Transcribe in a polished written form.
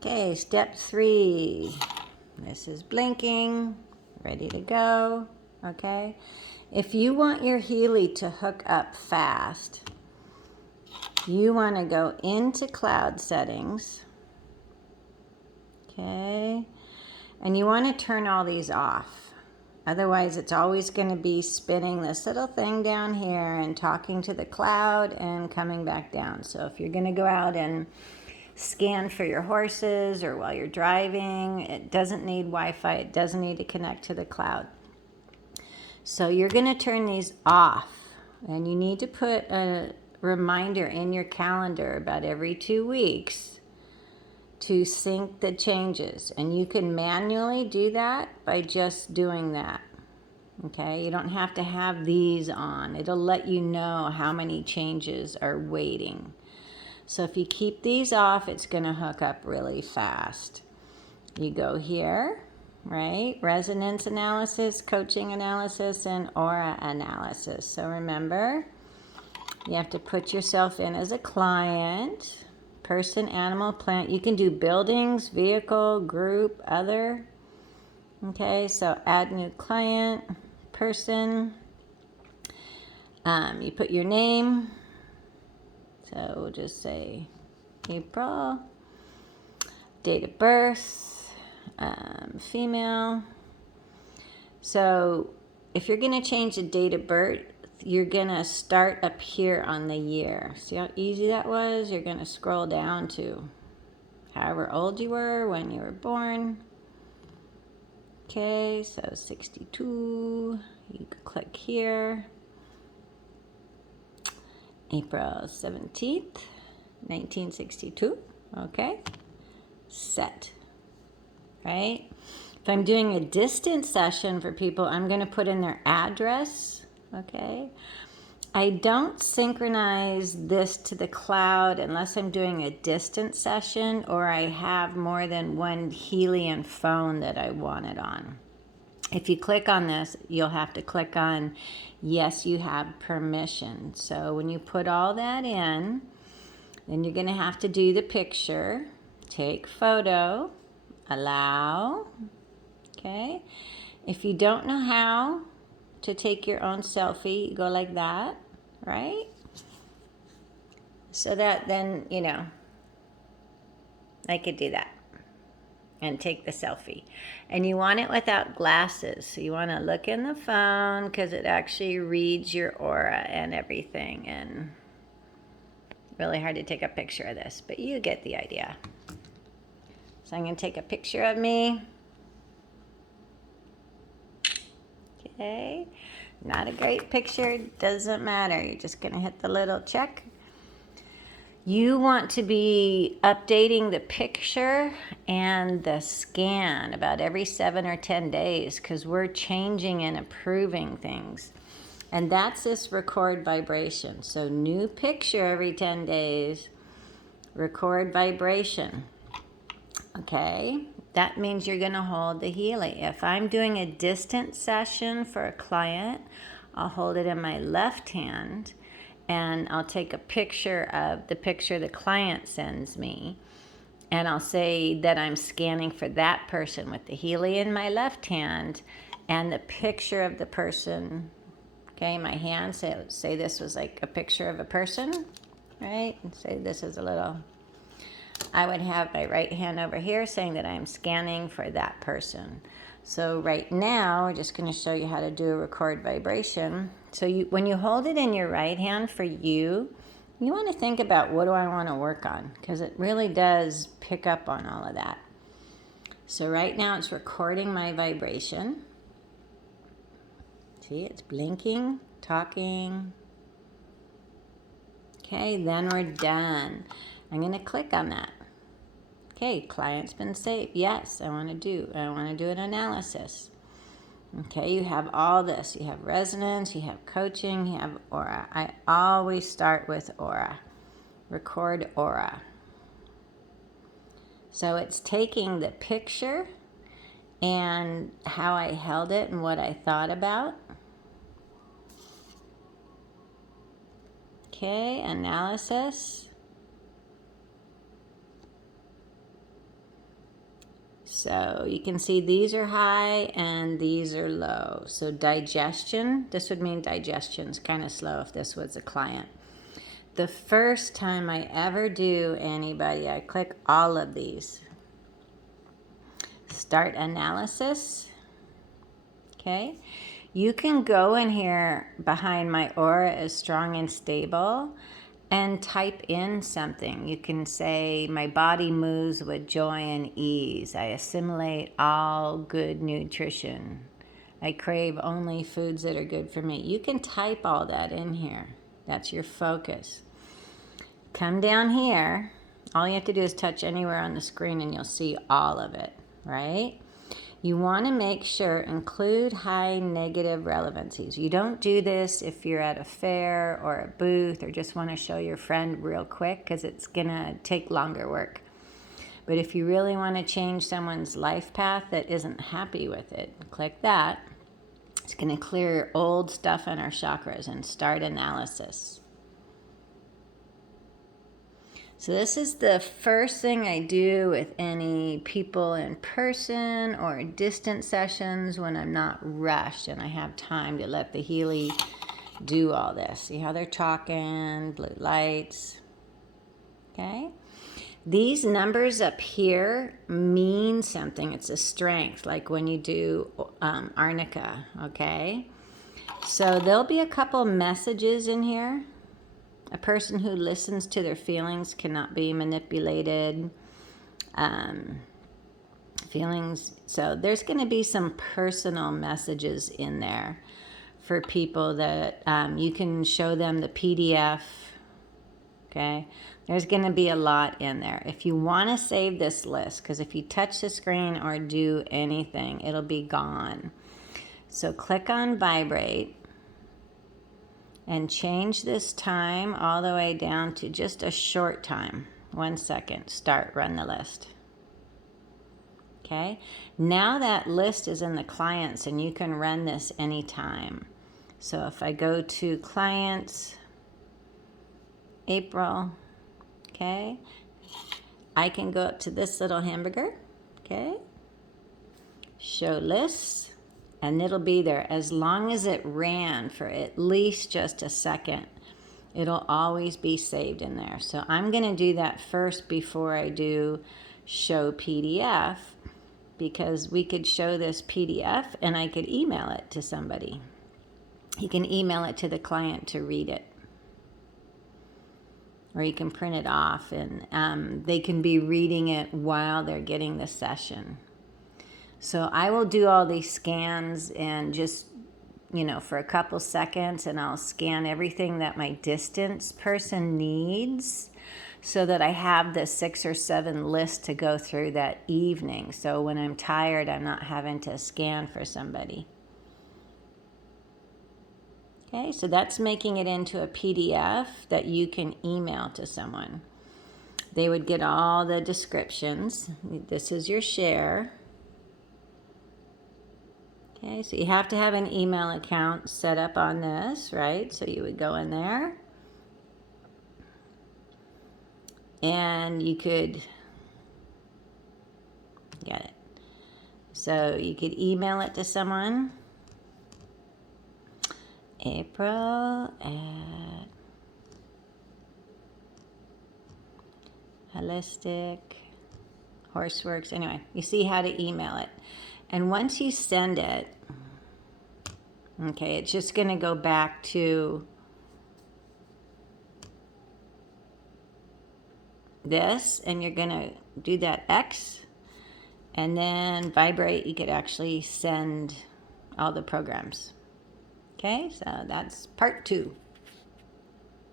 Okay, step 3. This is blinking, ready to go. Okay. If you want your Healy to hook up fast, you want to go into cloud settings. Okay. And you want to turn all these off. Otherwise, it's always going to be spinning this little thing down here and talking to the cloud and coming back down. So if you're going to go out and scan for your horses or while you're driving, it doesn't need Wi-Fi. It doesn't need to connect to the cloud. So you're going to turn these off. And you need to put a reminder in your calendar about every 2 weeks to sync the changes. And you can manually do that by just doing that. Okay, you don't have to have these on. It'll let you know how many changes are waiting. So if you keep these off, it's going to hook up really fast. You go here, right? Resonance analysis, coaching analysis, and aura analysis. So remember, you have to put yourself in as a client. Person, animal, plant. You can do buildings, vehicle, group, other. Okay, so add new client, person. You put your name. So we'll just say April. Date of birth, female. So if you're going to change the date of birth, you're going to start up here on the year. See how easy that was? You're going to scroll down to however old you were when you were born. Okay, so 62. You can click here. April 17th, 1962. Okay, set. Right? If I'm doing a distance session for people, I'm going to put in their address. Okay. I don't synchronize this to the cloud unless I'm doing a distance session or I have more than one Healy and phone that I want it on. If you click on this, you'll have to click on yes, you have permission. So when you put all that in, then you're going to have to do the picture, take photo, allow. Okay. If you don't know how to take your own selfie, you go like that, right? So that then, I could do that and take the selfie. And you want it without glasses. So you want to look in the phone because it actually reads your aura and everything. And really hard to take a picture of this, but you get the idea. So I'm going to take a picture of me. Okay, not a great picture, doesn't matter. You're just going to hit the little check. You want to be updating the picture and the scan about every 7 or 10 days because we're changing and improving things. And that's this record vibration. So new picture every 10 days, record vibration. Okay, that means you're going to hold the Healy. If I'm doing a distance session for a client, I'll hold it in my left hand and I'll take a picture of the picture the client sends me. And I'll say that I'm scanning for that person with the Healy in my left hand and the picture of the person, okay, in my hand. Say this was like a picture of a person, right? And say this is a little... I would have my right hand over here saying that I'm scanning for that person. So right now, we're just going to show you how to do a record vibration. So when you hold it in your right hand for you, you want to think about what do I want to work on? Because it really does pick up on all of that. So right now it's recording my vibration. See, it's blinking, talking. Okay, then we're done. I'm going to click on that. Okay, client's been saved. Yes, I want to do an analysis. Okay, you have all this. You have resonance, you have coaching, you have aura. I always start with aura. Record aura. So it's taking the picture and how I held it and what I thought about. Okay, analysis. So you can see these are high and these are low. So digestion, this would mean digestion's kind of slow if this was a client. The first time I ever do anybody, I click all of these. Start analysis. Okay. You can go in here behind my aura is strong and stable and type in something. You can say, my body moves with joy and ease. I assimilate all good nutrition. I crave only foods that are good for me. You can type all that in here. That's your focus. Come down here. All you have to do is touch anywhere on the screen and you'll see all of it, right? You want to make sure include high negative relevancies. You don't do this if you're at a fair or a booth or just want to show your friend real quick because it's going to take longer work. But if you really want to change someone's life path that isn't happy with it, click that. It's going to clear old stuff in our chakras and start analysis. So this is the first thing I do with any people in person or distant sessions when I'm not rushed and I have time to let the Healy do all this. See how they're talking, blue lights. Okay. These numbers up here mean something. It's a strength, like when you do arnica, okay? So there'll be a couple messages in here. A person who listens to their feelings cannot be manipulated. Feelings. So there's going to be some personal messages in there for people that you can show them the PDF. Okay. There's going to be a lot in there. If you want to save this list, because if you touch the screen or do anything, it'll be gone. So click on vibrate. And change this time all the way down to just a short time. 1 second. Start, run the list. Okay. Now that list is in the clients and you can run this anytime. So if I go to clients, April, okay, I can go up to this little hamburger, okay, show lists. And it'll be there as long as it ran for at least just a second. It'll always be saved in there. So I'm going to do that first before I do show PDF, because we could show this PDF and I could email it to somebody. You can email it to the client to read it. Or you can print it off and they can be reading it while they're getting the session. So I will do all these scans and just, for a couple seconds, and I'll scan everything that my distance person needs so that I have the 6 or 7 lists to go through that evening. So when I'm tired, I'm not having to scan for somebody. Okay, so that's making it into a PDF that you can email to someone. They would get all the descriptions. This is your share. Okay, so you have to have an email account set up on this, right? So you would go in there. And you could get it. So you could email it to someone. April at HolisticHorseWorks. Anyway, you see how to email it. And once you send it, okay, it's just going to go back to this, and you're going to do that X, and then vibrate. You could actually send all the programs. Okay, so that's part 2.